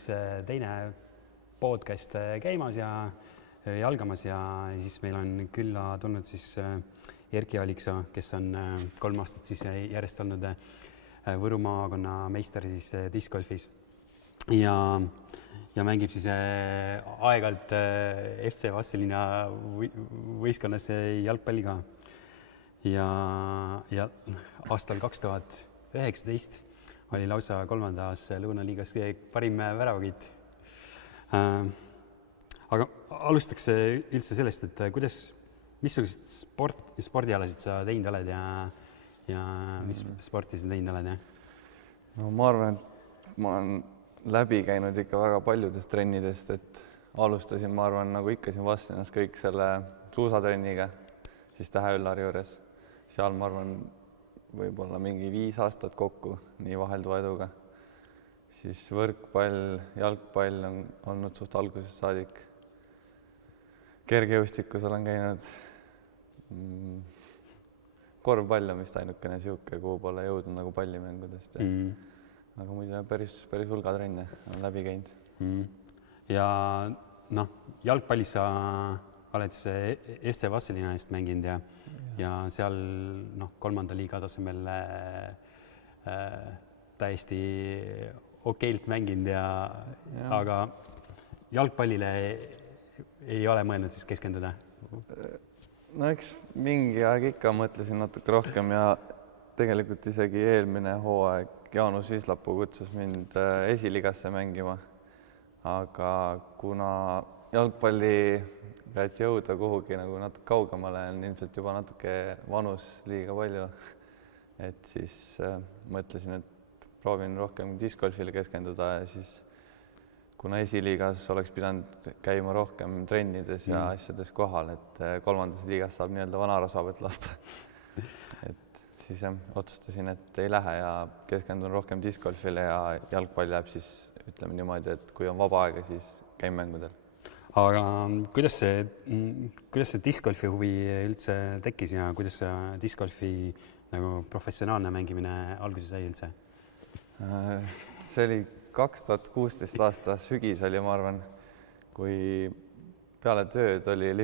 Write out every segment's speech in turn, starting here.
siis teine podcast käimas ja algamas ja siis meil on külla tulnud siis Erki Aaviksoo, kes on 3 aastat siis järjest olnud Võru maakonna meister siis discgolfis ja mängib siis aeg-ajalt FC Vastseliina võistkonnas jalgpalli ka. Ja aastal 2019 oli lausa 3. Lõunaliigas parim väravakütt. Aga alustaks üldse sellest, et missugused spordialasid sa teinud oled ja mis sporti sa teinud oled? No ma arvan, et ma olen läbi käinud ikka väga paljudest trennidest, et alustasin, ma arvan, nagu ikka siin Vastseliinas kõik selle suusatrenniga, siis Tähe-Üllari juures. Seal, ma arvan, võib-olla mingi 5 aastat kokku, nii vahelduva eduga. Siis võrkpall, jalgpall on olnud suht algusest saadik. Kergejõustikus olen käinud. Korvpall on vist ainukene sihuke, kuhu pole jõudnud nagu pallimängudest. Aga muidu päris hulga trenne on läbi käinud. Ja jalgpallis sa oled FC Vastseliina eest mänginud ja seal 3. liiga tasemel täiesti okeilt mänginud aga jalgpallile ei ole mõelnud siis keskenduda? No eks mingi aeg ikka mõtlesin natuke rohkem ja tegelikult isegi eelmine hooaeg Jaanus Vislapuu kutsus mind esiligasse mängima. Aga kuna jalgpalli pead jõuda kuhugi nagu natuke kaugemale, on ilmselt juba natuke vanus liiga palju, et siis mõtlesin, et proovin rohkem discgolfile keskenduda ja siis kuna esiliigas oleks pidanud käima rohkem trennides ja asjades kohal, et 3. liigas saab nii-öelda vanarasvabet lasta. Et siis otsustasin, et ei lähe ja keskendun rohkem discgolfile ja jalgpall jääb siis, ütleme niimoodi, et kui on vaba aega, siis käin mängudel. Aga kuidas see discgolfi huvi üldse tekkis ja kuidas see discgolfi nagu professionaalne mängimine alguse sai üldse? See oli 2016 aasta sügis oli, ma arvan, kui peale tööd oli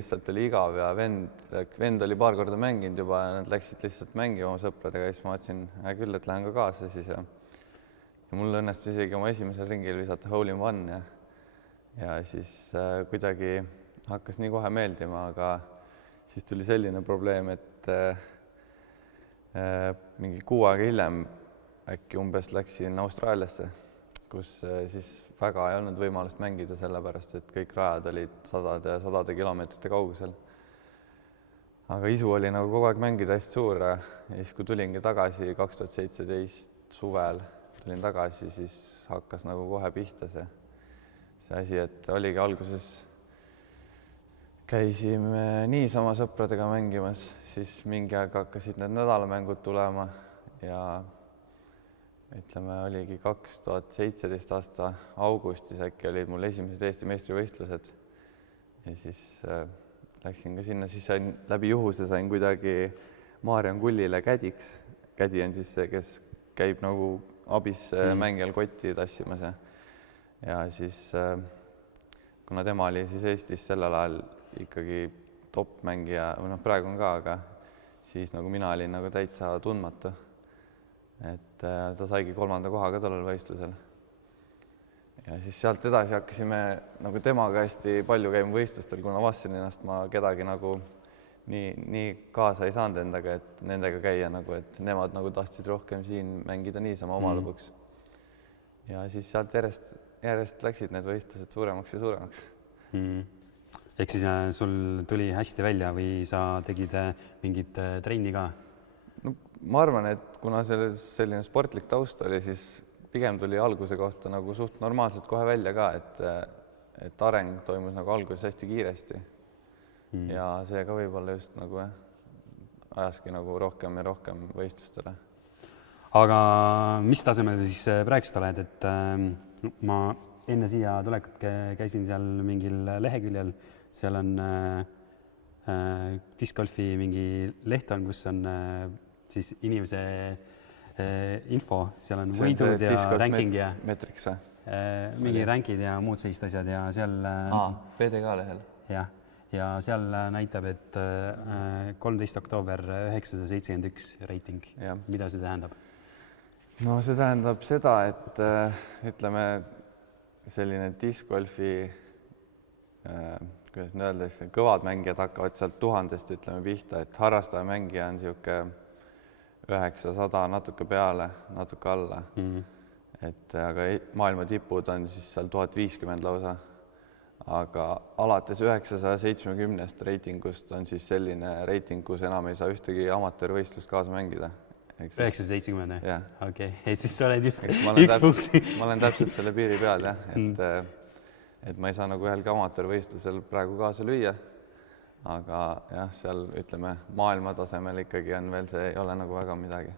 igav ja vend oli paar korda mänginud juba ja nad läksid lihtsalt mängima oma sõpradega ja siis ma mõtlesin, küll, et lähen ka kaasa siis ja mul õnnestus isegi oma esimesel ringil visata hole in one ja siis kuidagi hakkas nii kohe meeldima, aga siis tuli selline probleem, et mingi 6 aega hiljem äkki umbes läksin Austraaliasse, kus siis väga ei olnud võimalust mängida sellepärast, et kõik rajad olid sadade kilomeetrite kaugusel. Aga isu oli nagu kogu aeg mängida hästi suur ja siis, kui tulingi tagasi 2017 suvel, tulin tagasi, siis hakkas nagu kohe pihta see asi, et oligi alguses käisime niisama sõpradega mängimas, siis mingi aeg hakkasid need nädalamängud tulema ja ütleme, oligi 2017 aasta augustis äkki olid mul esimesed Eesti meistrivõistlused ja siis läksin ka sinna, siis läbi juhuse sain kuidagi Maarjan Kullile kädiks. Kädi on siis see, kes käib nagu abis mängijal kotti tassimas ja siis kuna tema oli siis Eestis sellel ajal ikkagi top-mängija, või praegu on ka, aga siis nagu mina olin nagu täitsa tundmatu. Et ta saigi 3. kohaga tollel võistlusel. Ja siis sealt edasi hakkasime nagu temaga hästi palju käima võistlustel, kuna Vastseliinast ma kedagi nagu nii kaasa ei saanud endaga, et nendega käia nagu, et nemad nagu tahtsid rohkem siin mängida niisama oma lõpuks. Ja siis sealt järjest läksid need võistlused suuremaks ja suuremaks. Ehk siis sul tuli hästi välja või sa tegid mingit trenni ka? No, ma arvan, et kuna selline sportlik taust oli, siis pigem tuli alguse kohta nagu suht normaalselt kohe välja ka, et areng toimus nagu alguses hästi kiiresti. Ja see ka võib-olla just nagu ajaski nagu rohkem ja rohkem võistlustele. Aga mis tasemel siis praegust oled, et ma enne siia tulekut käisin seal mingil leheküljel, seal on discgolfi mingi leht on, kus on siis inimese info, seal on võidud ja ranking ja... Metrics, mingi rankid ja muud sellist asjad ja seal PDK lehel. jah, ja seal näitab, et 13 oktoober 971 reiting. Mida see tähendab? No see tähendab seda, et ütleme selline discgolfi, kuidas nüüd öelda, kõvad mängijad hakkavad sealt 1000-st ütleme pihta, et harrastaja mängija on sihuke 900 natuke peale, natuke alla. Et aga maailma tipud on siis seal 1050 lausa. Aga alates 970 reitingust on siis selline reiting, kus enam ei saa ühtegi amatöörvõistlust kaasa mängida. 970? Jah. Okei, et siis sa oled just üks punkt. Ma olen täpselt selle piiri peal, jah. Et ma ei saa nagu ühelgi amatöörvõistlusel praegu kaasa lüüa. Aga jah, seal ütleme maailma tasemel ikkagi on veel, see ei ole nagu väga midagi.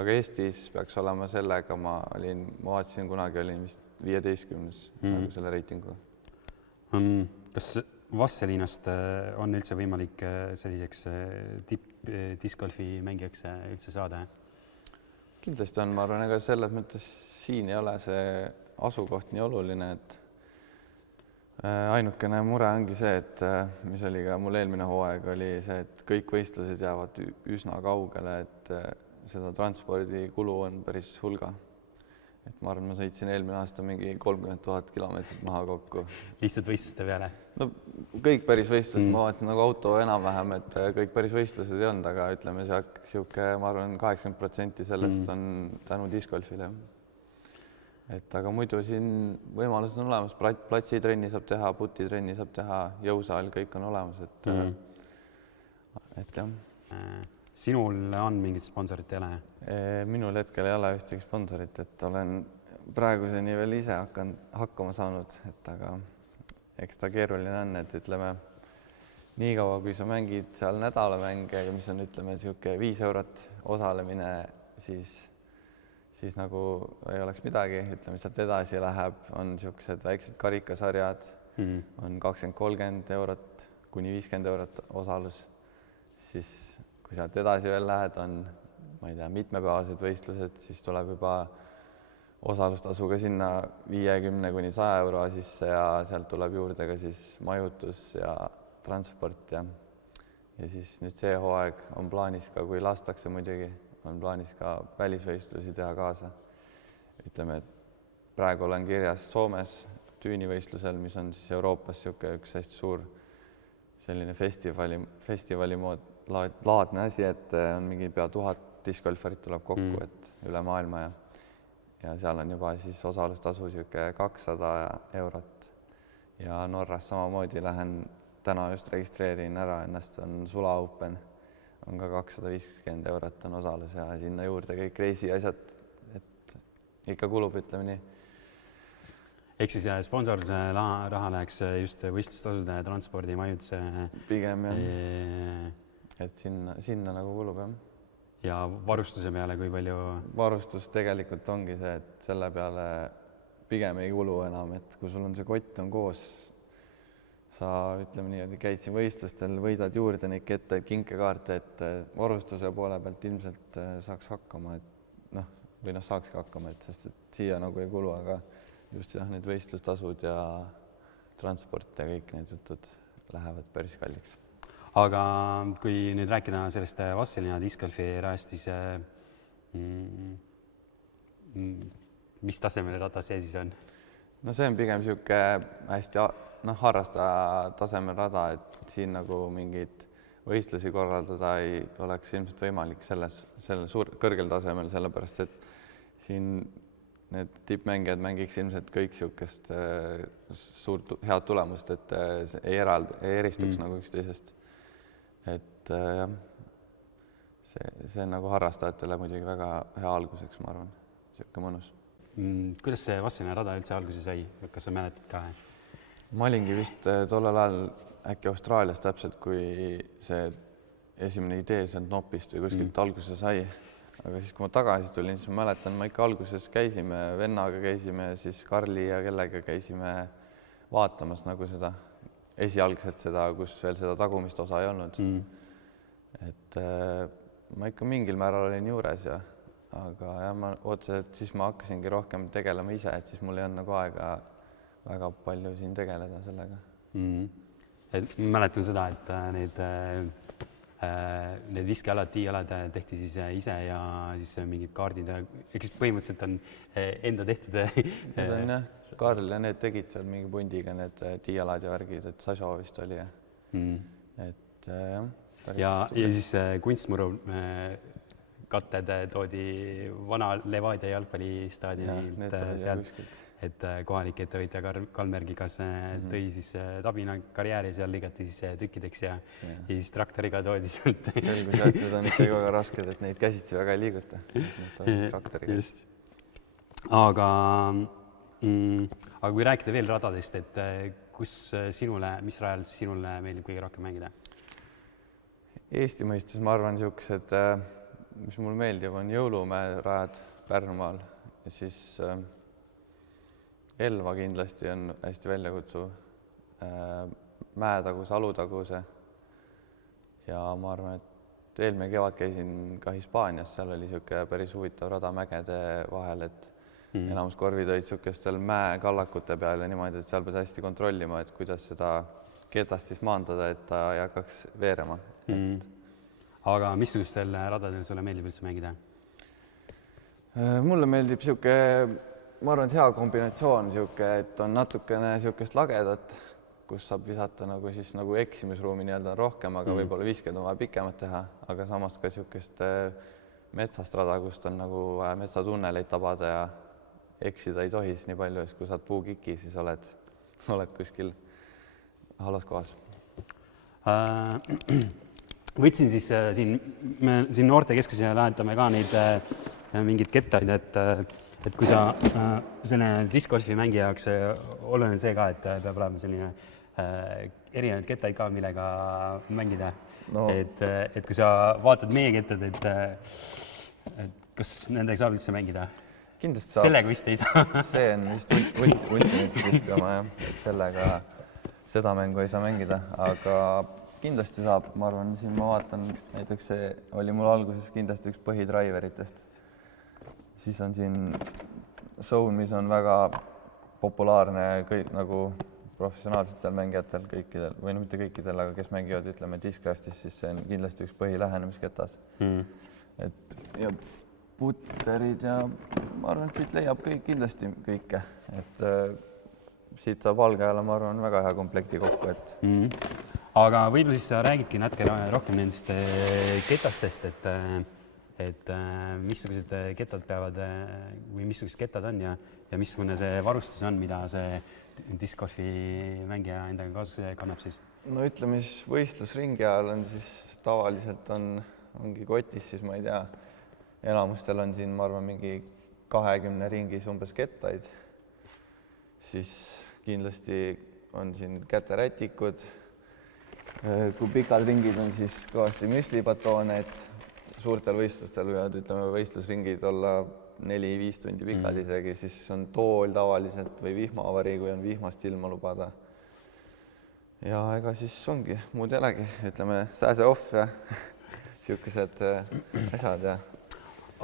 Aga Eestis peaks olema sellega, ma vaatasin kunagi, olin vist 15 nagu selle reitingu. Kas Vastseliinast on üldse võimalik selliseks discgolfi mängijaks üldse saada? Kindlasti on, ma arvan, ega selles mõttes siin ei ole see asukoht nii oluline, et ainukene mure ongi see, et mis oli ka mul eelmine hooaeg, oli see, et kõik võistlused jäävad üsna kaugele, et seda transpordikulu on päris hulga. Et ma arvan, ma sõitsin eelmine aasta mingi 30 000 kilomeetrit maha kokku. Lihtsalt võistluste peale? No kõik päris võistlused, ma vaatasin nagu auto enam-vähem, et kõik päris võistlused ei olnud, aga ütleme, siuke, ma arvan, 80% sellest on tänu discgolfile. Et aga muidu siin võimalused on olemas, platsitrenni saab teha, putitrenni saab teha, jõusaal, kõik on olemas, et jah. Sinul on mingit sponsorit ei ole? Minul hetkel ei ole ühtegi sponsorit, et olen praeguseni veel ise hakkama saanud, et aga eks ta keeruline on, et ütleme nii kaua, kui sa mängid seal nädalamänge, mis on ütleme sihuke 5 eurot osalemine, siis nagu ei oleks midagi, ütleme sealt edasi läheb, on siuksed väiksed karikasarjad, on 20-30 eurot kuni 50 eurot osalus, siis kui sealt edasi veel lähed, on, ma ei tea, mitmepäevased võistlused, siis tuleb juba osalustasuga sinna 50 kuni 100 euro sisse ja sealt tuleb juurde ka siis majutus ja transport ja siis nüüd see hooaeg on plaanis ka, kui lastakse muidugi, on plaanis ka välisvõistlusi teha kaasa. Ütleme, et praegu olen kirjas Soomes tüünivõistlusel, mis on siis Euroopas üks hästi suur selline festivali mood laadne asi, et on mingi pea 1000 discgolfarit tuleb kokku, et üle maailma ja seal on juba siis osalustasu 200 eurot ja Norras samamoodi lähen täna just registreerin ära ennast, on Sula Open, on ka 250 eurot on osalus ja sinna juurde kõik reisi asjad, et ikka kulub, ütleme nii. Ehk siis sponsoruse raha läheks just võistlustasude, transpordi, majutuse? Pigem jah, et sinna nagu kulub jah. Ja varustuse peale kui palju? Varustus tegelikult ongi see, et selle peale pigem ei kulu enam, et kui sul on see kott on koos, sa ütleme nii, et käid siin võistlustel, võidad juurde neid kette, kinkekaarte, et varustuse poole pealt ilmselt saaks hakkama, et saakski hakkama, et sest et siia nagu ei kulu, aga just jah, need võistlustasud ja transport ja kõik need jutud lähevad päris kalliks. Aga kui nüüd rääkida sellest Vastseliina discgolfi rajast, siis mis tasemel rada see siis on? No see on pigem sihuke hästi harrastaja tasemel rada, et siin nagu mingid võistlusi korraldada ei oleks ilmselt võimalik selle kõrgel tasemel, sellepärast et siin need tippmängijad mängiks ilmselt kõik siukest suurt head tulemust, et ei eristuks nagu üksteisest. Et jah, see on nagu harrastajatele muidugi väga hea alguseks, ma arvan, siuke mõnus. Kuidas see Vastseliina rada üldse alguse sai? Kas sa mäletad ka? Ma olingi vist tollel ajal äkki Austraalias täpselt, kui see esimene idee sealt Nopist või kuskilt alguse sai. Aga siis, kui ma tagasi tulin, siis ma mäletan, ma ikka alguses käisime, vennaga käisime, siis Karli ja kellega käisime vaatamas nagu seda esialgset seda, kus veel seda tagumist osa ei olnud. Et ma ikka mingil määral olin juures ja aga jah, ma otseselt siis ma hakkasingi rohkem tegelema ise, et siis mul ei olnud nagu aega väga palju siin tegeleda sellega. Et mäletan seda, et need viskealad, tiialad tehti siis ise ja siis mingid kaardid, eks põhimõtteliselt on enda tehtud. Need on jah, Karl ja need tegid seal mingi pundiga need tiialad ja värgid, et Sašo vist oli jah. Et jah. Ja siis kunstmuru katted toodi vana Levadia jalgpallistaadionilt seal, et kohalik ettevõtja Kalmergigas tõi siis Tabina karjääri, seal lõigati siis tükkideks ja siis traktoriga toodi sealt. Selgus jah, et need on ikkagi väga rasked, et neid käsitsi väga ei liiguta. Just. Aga kui rääkida veel radadest, et mis rajal sinule meeldib kõige rohkem mängida? Eesti mõistes ma arvan niisugused, mis mul meeldib, on Jõulumäe rajad Pärnumaal ja siis Elva kindlasti on hästi väljakutsuv, Mäetaguse, Alutaguse ja ma arvan, et eelmine kevad käisin ka Hispaanias, seal oli niisugune päris huvitav rada mägede vahel, et enamus korvid olid niisugustel mäekallakute peal ja niimoodi, et seal pead hästi kontrollima, et kuidas seda ketast siis maandada, et ta ei hakkaks veerema. Aga missugustel radadel sulle meeldib üldse mängida? Mulle meeldib niisugune, ma arvan, et hea kombinatsioon, et on natukene niisugust lagedat, kus saab visata nagu siis nagu eksimisruumi nii-öelda rohkem, aga võib-olla visked on vaja pikemat teha, aga samas ka niisugust metsast rada, kust on nagu vaja metsatunneleid tabada ja eksida ei tohi nii palju, et kui saad puukiki, siis oled kuskil halvas kohas. Võtsin siis siin noortekeskuses ja lähetame ka neid mingeid kettaid, et kui sa selline discgolfi mängija jaoks oluline see ka, et peab olema selline erinevaid kettaid ka, millega mängida. No. Et kui sa vaatad meie kettad, et kas nendega saab üldse mängida? Kindlasti saab. Sellega vist ei saa. See on vist ultimate viskama, jah. Et sellega seda mängu ei saa mängida, aga kindlasti saab, ma arvan, siin ma vaatan, näiteks see oli mul alguses kindlasti üks põhidraiveritest. Siis on siin Zone, mis on väga populaarne kõik nagu professionaalsetel mängijatel kõikidel, või no mitte kõikidel, aga kes mängivad, ütleme, Discraftis, siis see on kindlasti üks põhilähenemisketas. Et ja putterid ja ma arvan, et siit leiab kindlasti kõike, et siit saab algajale, ma arvan, väga hea komplekti kokku, et Aga võib-olla siis sa räägidki natuke rohkem nendest ketastest, et missugused kettad peavad või missugused kettad on ja missugune see varustus on, mida see discgolfi mängija endaga kaasas kannab siis? No ütleme siis võistlusringi ajal on siis tavaliselt ongi kotis, siis ma ei tea, enamustel on siin, ma arvan, mingi 20 ringis umbes kettaid, siis kindlasti on siin käterätikud. Kui pikad ringid on, siis kõvasti müslipatoone, et suurtel võistlustel võivad, ütleme, võistlusringid olla 4-5 tundi pikad isegi, siis on tool tavaliselt või vihmavari, kui on vihmast ilma lubada. Ja ega siis ongi, muud ei olegi, ütleme, sääse off ja niisugused asjad. Ja.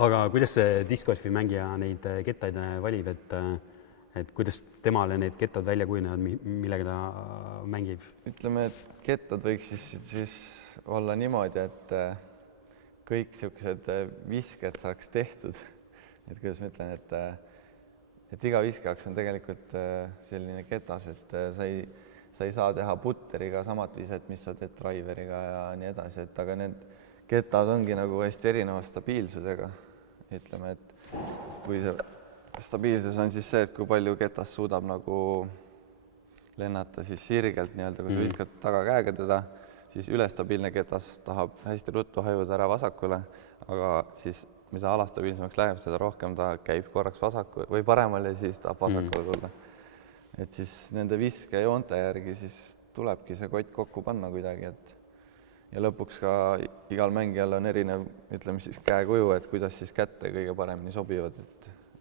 Aga kuidas see discgolfi mängija neid kettaid valib, et kuidas temale need kettad välja kujunevad, millega ta mängib? Ütleme, et kettad võiks siis olla niimoodi, et kõik niisugused visked saaks tehtud. Et kuidas ma ütlen, et iga viske jaoks on tegelikult selline ketas, et sa ei saa teha putteriga samat viset, mis sa teed driveriga ja nii edasi, et aga need kettad ongi nagu hästi erineva stabiilsusega. Ütleme, et kui see stabiilsus on siis see, et kui palju ketas suudab nagu lennata siis sirgelt nii-öelda, kui sa viskad tagakäega teda, siis ülestabiilne ketas tahab hästi ruttu hajuda ära vasakule, aga siis mida alastabiilsemaks läheb, seda rohkem ta käib korraks vasakule või paremale ja siis tahab vasakule tulla. Et siis nende viske joonte järgi siis tulebki see kott kokku panna kuidagi, et ja lõpuks ka igal mängijal on erinev, ütleme siis käekuju, et kuidas siis kätte kõige paremini sobivad,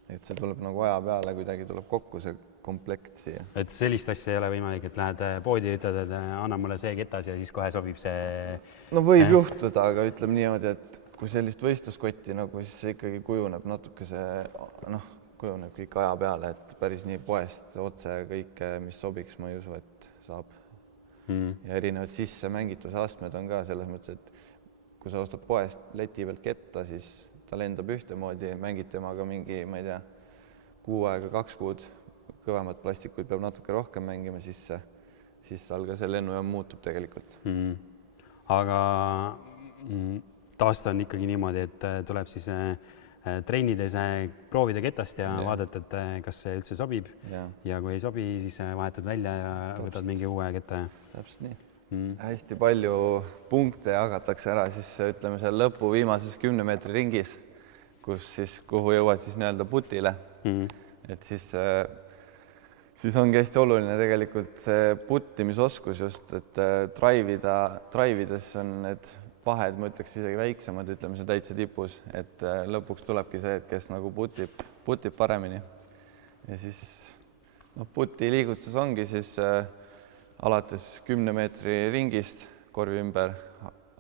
et see tuleb nagu aja peale, kuidagi tuleb kokku see komplekt siia. Et sellist asja ei ole võimalik, et lähed poodi ja ütled, et anna mulle see ketas ja siis kohe sobib see... No võib juhtuda, aga ütleme niimoodi, et kui sellist võistluskotti nagu, siis see ikkagi kujuneb natuke kujuneb kõik aja peale, et päris nii poest otse kõike, mis sobiks, ma ei usu, et saab. Ja erinevad sisse mängituse astmed on ka selles mõttes, et kui sa ostad poest leti pealt ketta, siis ta lendab ühtemoodi, mängid temaga mingi, ma ei tea, 6 aega, 2 kuud, kõvemad plastikuid peab natuke rohkem mängima sisse, siis tal ka see lennujaam muutub tegelikult. Aga taasta on ikkagi niimoodi, et tuleb siis trennides proovida ketast ja vaadata, et kas see üldse sobib ja kui ei sobi, siis vahetad välja ja võtad mingi uue ketta. Täpselt nii. Hästi palju punkte jagatakse ära siis ütleme seal lõpu viimases 10 meetri ringis, kuhu jõuad siis nii-öelda putile. Et siis ongi hästi oluline tegelikult see puttimisoskus just, et drive'ides on need vahed, ma ütleks isegi väiksemad, ütleme see täitsa tipus, et lõpuks tulebki see, et kes nagu putib paremini. Ja siis puti liigutus ongi siis alates 10 meetri ringist korvi ümber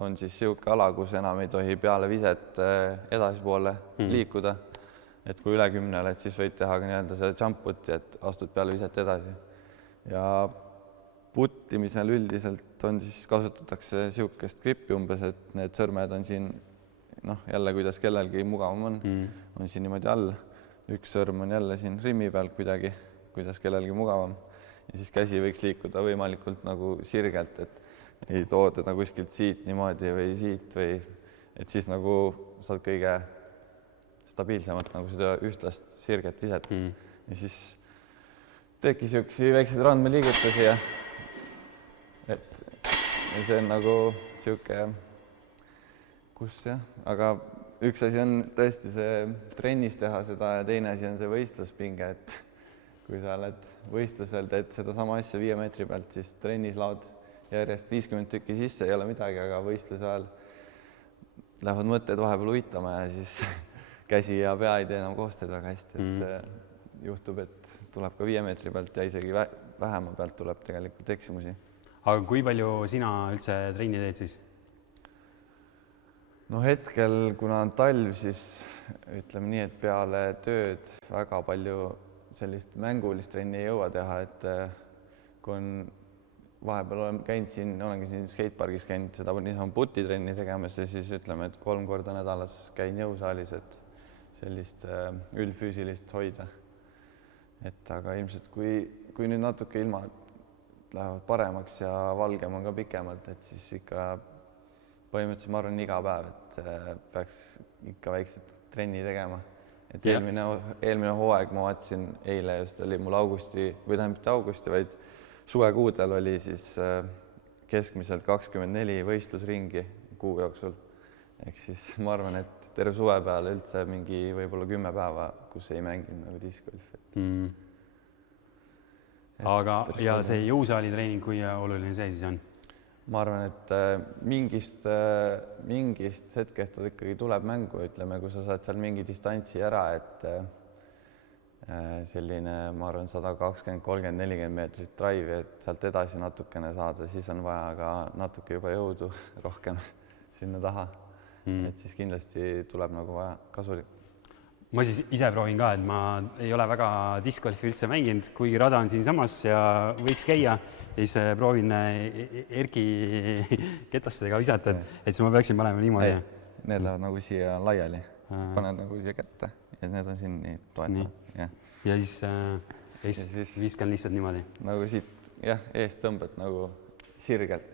on siis siuke ala, kus enam ei tohi peale viset edasipoole liikuda. Et kui üle 10 oled, siis võid teha ka nii-öelda see jump putti, et astud peale viset edasi. Ja puttimisel üldiselt on siis kasutatakse siukest grippi umbes, et need sõrmed on siin, jälle kuidas kellelgi mugavam on siin niimoodi all. Üks sõrm on jälle siin rimmi peal kuidagi, kuidas kellelgi mugavam. Ja siis käsi võiks liikuda võimalikult nagu sirgelt, et ei too teda kuskilt siit niimoodi või siit või et siis nagu saad kõige stabiilsemalt nagu seda ühtlast sirget viset. Ja siis teedki siukesi väikseid randmeliigutusi ja see on nagu siuke, aga üks asi on tõesti see trennis teha seda ja teine asi on see võistluspinge, et kui sa oled võistlusel, teed seda sama asja 5 meetri pealt, siis trennis laod järjest 50 tükki sisse, ei ole midagi, aga võistluse ajal lähevad mõtted vahepeal uitama ja siis käsi ja pea ei tee enam koostööd väga hästi, et juhtub, et tuleb ka 5 meetri pealt ja isegi vähema pealt tuleb tegelikult eksimusi. Aga kui palju sina üldse trenni teed siis? No hetkel, kuna on talv, siis ütleme nii, et peale tööd väga palju sellist mängulist trenni ei jõua teha, et kui on vahepeal olengi siin skatepargis käinud seda niisama putitrenni tegemas ja siis ütleme, et 3 korda nädalas käin jõusaalis, et sellist üldfüüsilist hoida. Et aga ilmselt kui nüüd natuke ilmad lähevad paremaks ja valgem on ka pikemalt, et siis ikka põhimõtteliselt ma arvan iga päev, et peaks ikka väikselt trenni tegema. Et eelmine hooaeg ma vaatasin, eile just oli mul mitte augusti, vaid suvekuudel oli siis keskmiselt 24 võistlusringi kuu jooksul. Ehk siis ma arvan, et terve suve peale üldse mingi võib-olla 10 päeva, kus ei mänginud nagu discgolfi. Aga ja see jõusaali treening, kui oluline see siis on? Ma arvan, et mingist hetkest ikkagi tuleb mängu, ütleme, kui sa saad seal mingi distantsi ära, et selline, ma arvan, 120, 30, 40 meetrit drive'i, et sealt edasi natukene saada, siis on vaja ka natuke juba jõudu rohkem sinna taha. Et siis kindlasti tuleb nagu vaja kasulik. Ma siis ise proovin ka, et ma ei ole väga discgolfi üldse mänginud, kuigi rada on siinsamas ja võiks käia, ja siis proovin Erki ketastadega visata, et siis ma peaksin panema niimoodi. Need lähevad nagu siia laiali, paned nagu siia kätte ja need on siin nii toeta. Ja siis viskan lihtsalt niimoodi. Nagu eest tõmbad nagu sirgelt,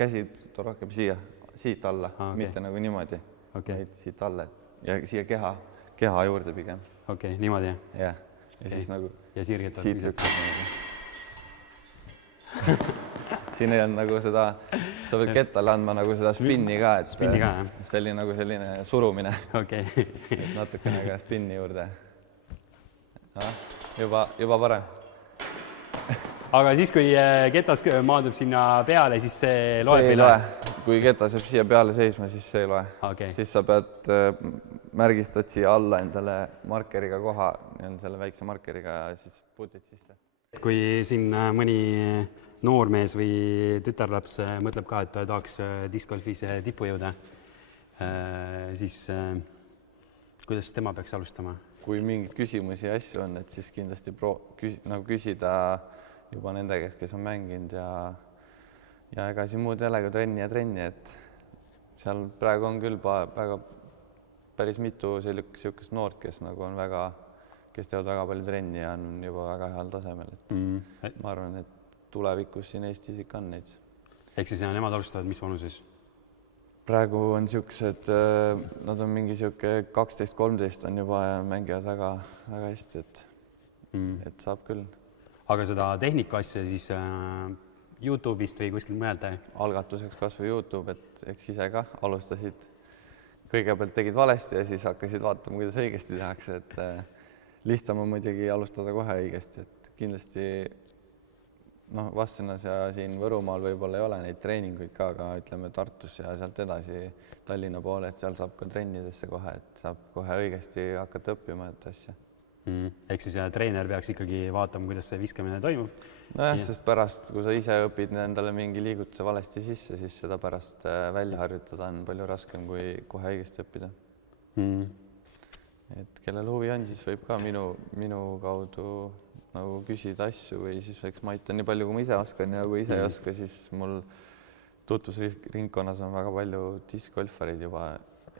käsid rohkem siit alla, mitte nagu niimoodi, siit alla ja siia keha juurde pigem. Okei, niimoodi, jah? Ja siis nagu... Ja sirget on visata. Siin ei on nagu seda, sa võid kettale andma nagu seda spinni ka, et selline surumine. Okei. Natukene ka spinni juurde. Juba parem. Aga siis, kui ketas maadub sinna peale, siis see loeb? See ei loe. Kui ketas jääb siia peale seisma, siis see ei loe. Siis sa pead märgistad siia alla endale markeriga koha, selle väikse markeriga ja siis putid sisse. Kui siin mõni noormees või tütarlaps mõtleb ka, et tahaks discgolfis tippu jõuda, siis kuidas tema peaks alustama? Kui mingeid küsimusi ja asju on, et siis kindlasti nagu küsida juba nende käest, kes on mänginud ja ega siin muud ei ole kui trenni, et seal praegu on küll väga päris mitu sellist noort, kes nagu on kes teevad väga palju trenni ja on juba väga heal tasemel. Ma arvan, et tulevikus siin Eestis ikka on neid. Ehk siis nemad alustavad mis vanuses? Praegu on siuksed, nad on mingi siuke 12-13 on juba ja mängivad väga hästi, et saab küll. Aga seda tehnika asja siis YouTube'ist või kuskilt mujalt? Algatuseks kas või YouTube, et eks ise ka alustasid. Kõigepealt tegid valesti ja siis hakkasid vaatama, kuidas õigesti tehakse, et lihtsam on muidugi alustada kohe õigesti, et kindlasti Vastsõnas ja siin Võrumaal võib-olla ei ole neid treeninguid ka, aga ütleme Tartus ja sealt edasi Tallinna poole, et seal saab ka trennidesse kohe, et saab kohe õigesti hakata õppima asja. Ehk siis treener peaks ikkagi vaatama, kuidas see viskamine toimub? Nojah, sest pärast, kui sa ise õpid endale mingi liigutuse valesti sisse, siis seda pärast välja harjutada on palju raskem, kui kohe õigesti õppida. Et kellel huvi on, siis võib ka minu kaudu nagu küsida asju või siis eks ma aitan nii palju, kui ma ise oskan ja kui ise ei oska, siis mul tutvusringkonnas on väga palju diskgolfareid juba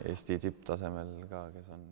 Eesti tipptasemel ka, kes on.